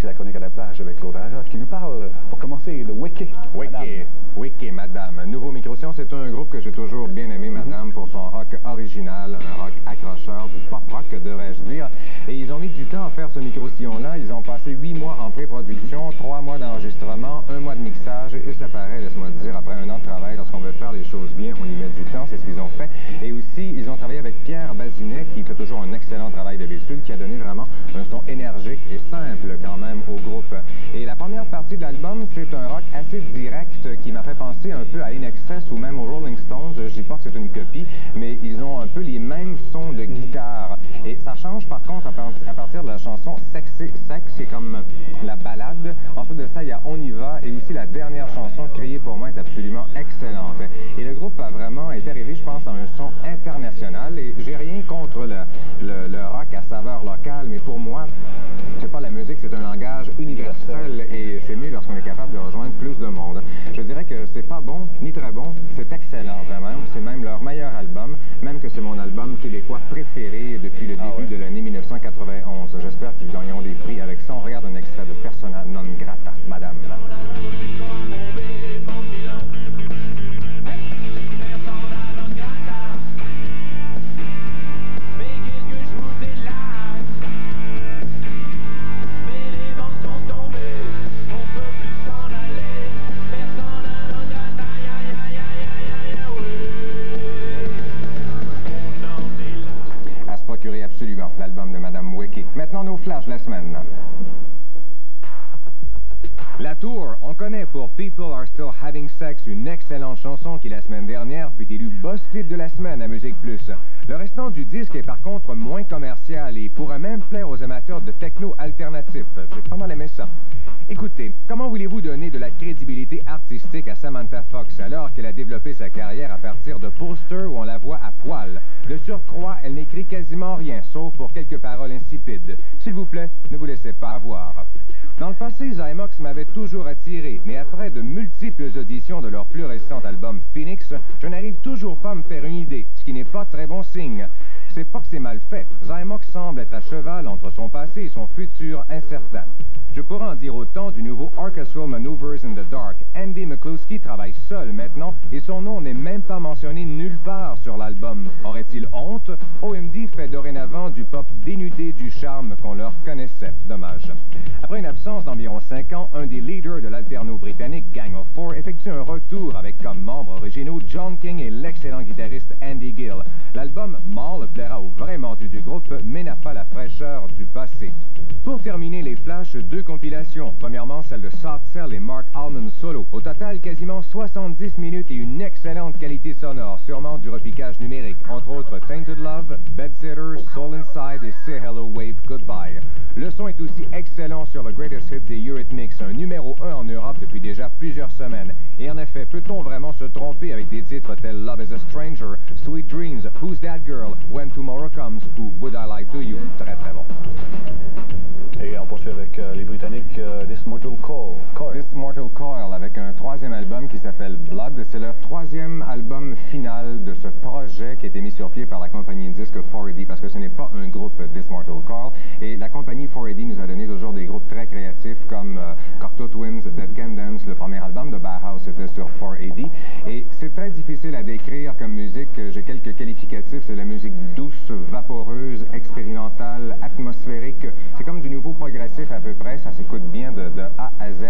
aussi la chronique à la plage avec Claude Arjot qui nous parle, pour commencer, de Wicked. Wicked, madame. Nouveau Microsion, c'est un groupe que j'ai toujours bien aimé, madame, pour son rock original, un rock accrocheur, du pop-rock, devrais-je dire. Et ils ont mis du temps à faire ce Microsion-là. Ils ont passé 8 mois en pré-production, 3 mois d'enregistrement, 1 mois de mixage, et ça paraît, laisse-moi te dire, après 1 an de travail, lorsqu'on veut faire les choses bien, on y met du temps, c'est ce qu'ils ont fait. Et aussi, ils ont travaillé avec Pierre Bazinet, qui fait toujours un excellent travail d'habitude, qui a donné vraiment un son énergique et simple quand même au groupe. Et la première partie de l'album, c'est un rock assez direct qui m'a fait penser un peu à INXS ou même aux Rolling Stones. Je dis pas que c'est une copie, mais ils ont un peu les mêmes sons de guitare. Et ça change par contre à partir de la chanson Sexy Sex, qui est comme la ballade. Ensuite de ça, il y a On y va, et aussi la dernière chanson, Crier pour moi, est absolument excellente. Et le groupe a vraiment été arrivé, je pense, à un son international. Et j'ai rien contre le rock à saveur locale, mais pour moi, c'est pas la musique, c'est un langage universel, et c'est mieux lorsqu'on est capable de rejoindre plus de monde. Je dirais que c'est pas bon, ni très bon, c'est excellent vraiment. C'est même leur meilleur album, même que c'est mon album québécois préféré depuis le début de l'année 1991. J'espère qu'ils gagneront des prix avec ça. On regarde un extrait de Persona non grata, madame. Absolument, l'album de Madame Wicked. Maintenant, nos flashs de la semaine. La tour, on connaît pour People Are Still Having Sex, une excellente chanson qui, la semaine dernière, fut élue boss clip de la semaine à Musique Plus. Le restant du disque est par contre moins commercial et pourrait même plaire aux amateurs de techno alternatif. J'ai pas mal aimé ça. Écoutez, comment voulez-vous donner de la crédibilité artistique à Samantha Fox alors qu'elle a développé sa carrière à partir de posters où on la voit à poil? De surcroît, elle n'écrit quasiment rien, sauf pour quelques paroles insipides. S'il vous plaît, ne vous laissez pas avoir. Dans le passé, Zymox m'avait toujours attiré, mais après de multiples auditions de leur plus récent album Phoenix, je n'arrive toujours pas à me faire une idée, ce qui n'est pas très bon signe. C'est pas que c'est mal fait. Zymox semble être à cheval entre son passé et son futur incertain. Je pourrais en dire autant du nouveau Orchestral Maneuvers in the Dark. Andy McCluskey travaille seul maintenant et son nom n'est même pas mentionné nulle part sur l'album. Aurait-il honte? OMD fait dorénavant du pop dénudé du charme qu'on leur connaissait. Dommage. Après une absence d'environ 5 ans, un des leaders de l'alterno britannique Gang of Four effectue un retour avec comme membres originaux John King et l'excellent guitariste Andy Gill. L'album Mall plaira aux vrais mordus du groupe, mais n'a pas la fraîcheur du passé. Pour terminer les flashs, 2 compilations. Premièrement, celle de Soft Cell et Mark Almond solo. Au total, quasiment 70 minutes et une excellente qualité sonore, sûrement du repiquage numérique. Entre autres, Tainted Love, Bedsitter, Soul Inside et Say Hello Wave Goodbye. Le son est aussi excellent sur le Greatest Hits des Eurythmics, un numéro 1 en Europe depuis déjà plusieurs semaines. Et en effet, peut-on vraiment se tromper avec des titres tels Love is a Stranger, Sweet Dreams, Who's That Girl, When Tomorrow Comes ou Would I Lie to You? Très très bon. Et on poursuit avec les Britanniques This Mortal Coil. This Mortal Coil avec un 3e album qui s'appelle Blood. C'est leur 3e album final de ce projet qui a été mis sur pied par la compagnie de disque 4AD, parce que ce n'est pas un groupe This Mortal Coil. Et la compagnie 4AD nous a donné toujours des groupes très créatifs comme Cocteau Twins, Dead Can Dance. Le premier album de Bauhaus était sur 4AD. Et c'est très difficile à décrire comme musique. J'ai quelques qualificatifs. C'est la musique douce, vaporeuse, expérimentale, atmosphérique. C'est comme du nouveau progressif à peu près, ça s'écoute bien de A à Z,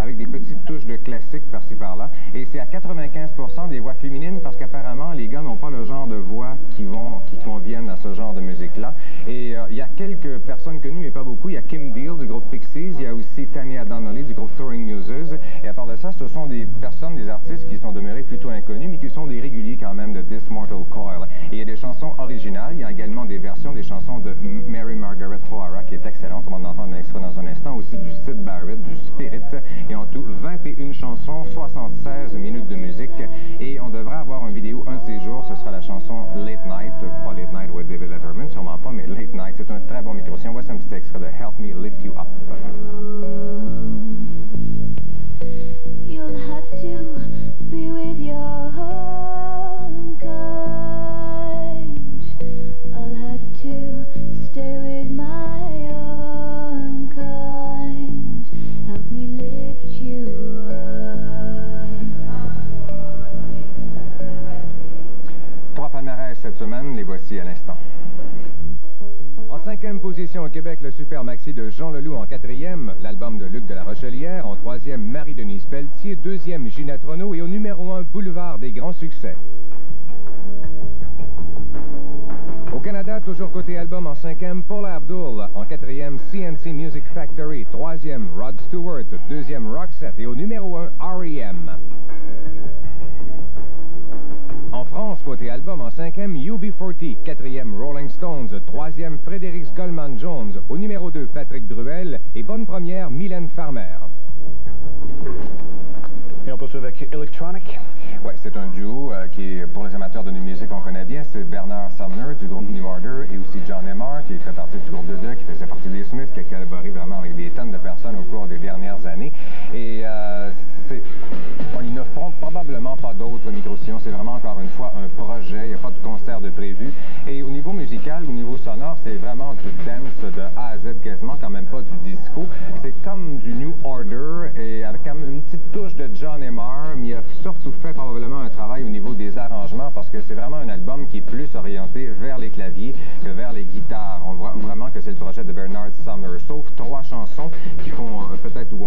avec des petites touches de classique par-ci par-là, et c'est à 95% des voix féminines, parce qu'apparemment les gars n'ont pas le genre de voix qui conviennent à ce genre de musique-là. Et il y a quelques personnes connues, mais pas beaucoup. Il y a Kim Deal du groupe Pixies, il y a aussi Tanya Donnelly du groupe Touring Muses, et à part de ça, ce sont des personnes, des artistes qui sont demeurés plutôt inconnus, mais qui sont des réguliers quand même de This Mortal Coil. Et il y a des chansons originales, il y a également des versions des chansons de Mary Margaret O'Hara, qui est excellente. On va en entendre un extrait dans un instant, aussi du Syd Barrett, du Spirit, et en tout 21 chansons, 76 minutes de musique, et on devrait avoir une vidéo un de ces jours. Ce sera la chanson Late Night, pas Late Night with David Letterman, sûrement pas, mais Late Night. C'est un très bon micro. Si on voit un petit extrait de Help Me Lift You Up. You'll have to be with your own kind. I'll have to stay with my own kind. cette semaine. Les voici à l'instant. En 5e position au Québec, le super maxi de Jean Leloup en 4e, l'album de Luc de la Rochelière, en 3e, Marie-Denise Pelletier, 2e, Ginette Renault et au numéro 1, Boulevard des grands succès. Au Canada, toujours côté album en 5e, Paula Abdul, en 4e, CNC Music Factory, 3e, Rod Stewart, 2e, Roxette et au numéro 1, R.E.M. En France, côté album en 5e, UB40, 4e, Rolling Stones, 3e, Frédéric Goldman Jones, au numéro 2, Patrick Bruel et bonne première, Mylène Farmer. Et on poursuit avec Electronic. Oui, c'est un duo qui, pour les amateurs de new music, on connaît bien. C'est Bernard Sumner du groupe New Order et aussi John Emmer, qui fait partie du groupe de deux, qui faisait partie des Smiths, qui a collaboré vraiment avec des tonnes de personnes au cours des dernières années. Et ils ne feront probablement pas d'autres micro-sillons. C'est vraiment, encore une fois, un projet. Il n'y a pas de concert de prévu. Et au niveau musical, au niveau sonore, c'est vraiment du dance de A à Z, quasiment, quand même pas du disco. C'est comme du New Order, et avec quand même une petite touche de John Emmer, mais il a surtout fait probablement un travail au niveau des arrangements, parce que c'est vraiment un album qui est plus orienté vers les claviers que vers les guitares. On voit vraiment que c'est le projet de Bernard Sumner, sauf 3 chansons qui font peut-être où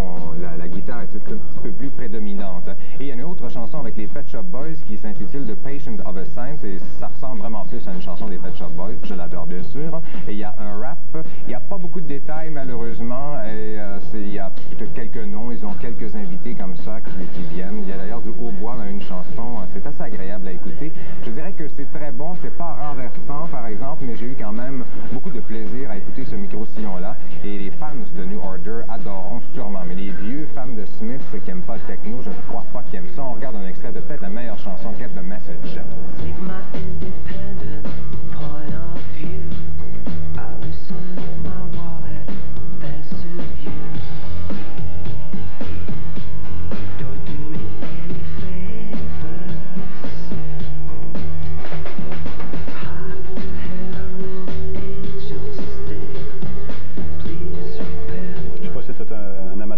la guitare est un petit peu plus prédominante. Et il y a une autre chanson avec les Pet Shop Boys qui s'intitule The Patient of a Saint, et ça ressemble vraiment plus à une chanson des Pet Shop Boys, je l'adore bien sûr. Et il y a un rap, il n'y a pas beaucoup de détails malheureusement, et il y a quelques noms, ils ont quelques invités comme ça qui viennent. Il y a d'ailleurs du hautbois dans une chanson, c'est assez agréable à écouter. Je dirais que c'est très bon, c'est pas renversant par exemple, mais j'ai eu quand même beaucoup de plaisir à écouter ce micro-sillon-là, et les fans de New Order adoreront sûrement, mais les vieux fans de Smith qui n'aiment pas le techno, je ne crois pas qu'ils aiment ça. On regarde un extrait de peut-être la meilleure chanson, Get the Message.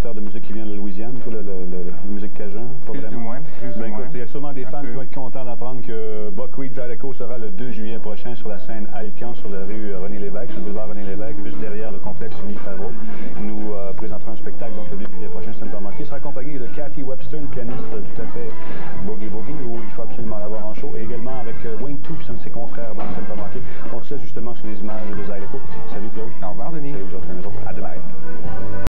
De musique qui vient de Louisiane, la musique cajun, pas plus vraiment. Écoute, il y a sûrement des fans qui vont être contents d'apprendre que Buckwheat Zydeco sera le 2 juillet prochain sur la scène Alcan, sur la rue René-Lévesque, sur le boulevard René-Lévesque, juste derrière le complexe Uni Favreau. Il nous présentera un spectacle donc le 2 juillet prochain, c'est ne pas manquer. Il sera accompagné de Cathy Webster, une pianiste tout à fait boogie-boogie, où il faut absolument l'avoir en show, et également avec Wayne Toups, un de ses confrères, donc c'est ne pas manquer. On se laisse justement sur les images de Zydeco. Salut Claude. Au revoir Denis.